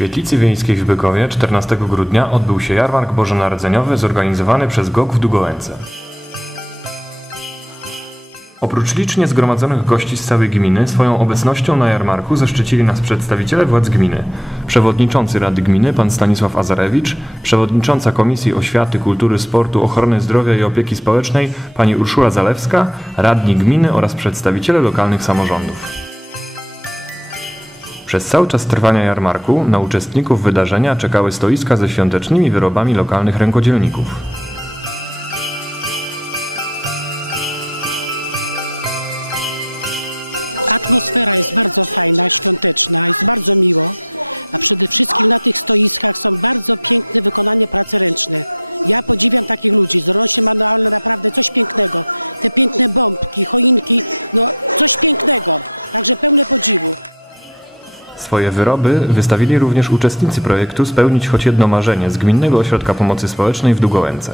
Świetlicy Wiejskiej w Bykowie 14 grudnia odbył się jarmark bożonarodzeniowy zorganizowany przez GOK w Długołęce. Oprócz licznie zgromadzonych gości z całej gminy, swoją obecnością na jarmarku zaszczycili nas przedstawiciele władz gminy. Przewodniczący Rady Gminy pan Stanisław Azarewicz, przewodnicząca Komisji Oświaty, Kultury, Sportu, Ochrony Zdrowia i Opieki Społecznej pani Urszula Zalewska, radni gminy oraz przedstawiciele lokalnych samorządów. Przez cały czas trwania jarmarku na uczestników wydarzenia czekały stoiska ze świątecznymi wyrobami lokalnych rękodzielników. Swoje wyroby wystawili również uczestnicy projektu Spełnić choć jedno marzenie z Gminnego Ośrodka Pomocy Społecznej w Długołęce.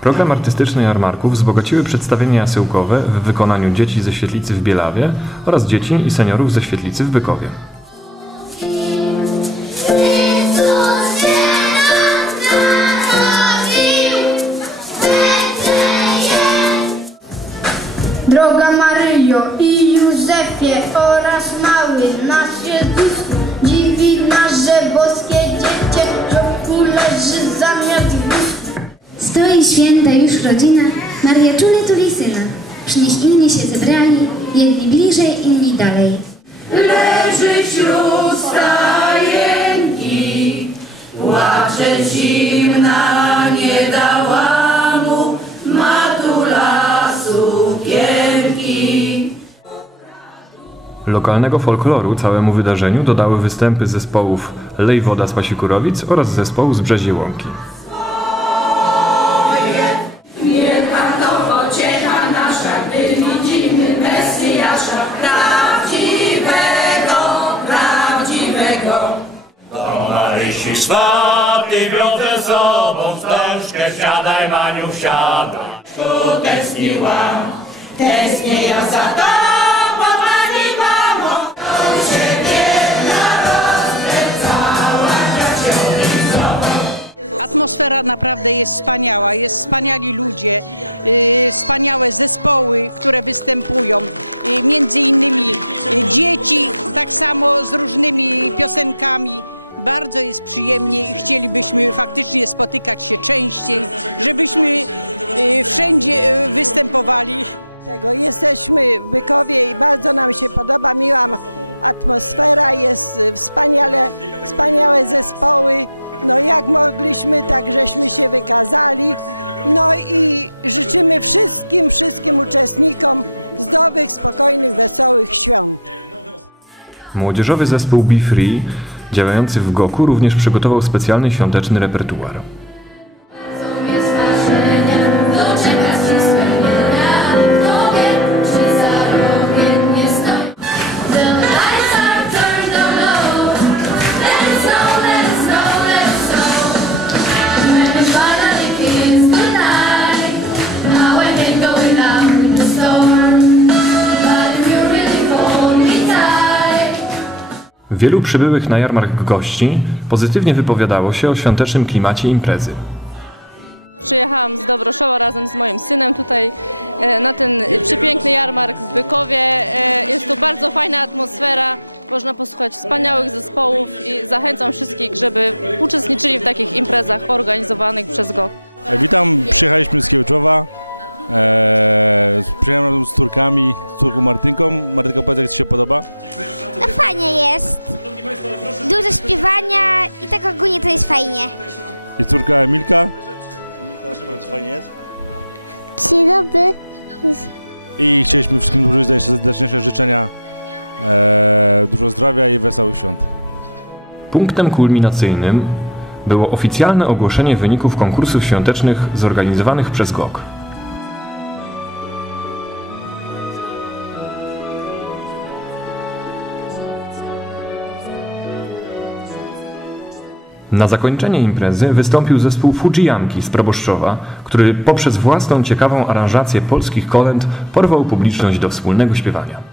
Program artystyczny jarmarków wzbogaciły przedstawienia jasyłkowe w wykonaniu dzieci ze świetlicy w Bielawie oraz dzieci i seniorów ze świetlicy w Bykowie. Droga Maryjo i Józefie oraz mały nasz Jezusku, dziwi nas, że boskie dziecię w leży zamiast. Stoi święta już rodzina, Maria czule tuli syna. Przynieś inni się zebrali, jedni bliżej, inni dalej. Leży wśród stajenki, płacze zimna, nie dała mu matula sukienki. Lokalnego folkloru całemu wydarzeniu dodały występy zespołów Lej Woda z Pasikurowic oraz zespołu z Brzeziej Łąki. Swaty wiozę sobą wstążkę, wsiadaj Maniu, wsiadaj. Tu tęskniłam, tęsknię ja za tobą, Młodzieżowy zespół Be Free, działający w Goku, również przygotował specjalny świąteczny repertuar. Wielu przybyłych na jarmark gości pozytywnie wypowiadało się o świątecznym klimacie imprezy. Punktem kulminacyjnym było oficjalne ogłoszenie wyników konkursów świątecznych zorganizowanych przez GOK. Na zakończenie imprezy wystąpił zespół Fujiyamki z Proboszczowa, który poprzez własną ciekawą aranżację polskich kolęd porwał publiczność do wspólnego śpiewania.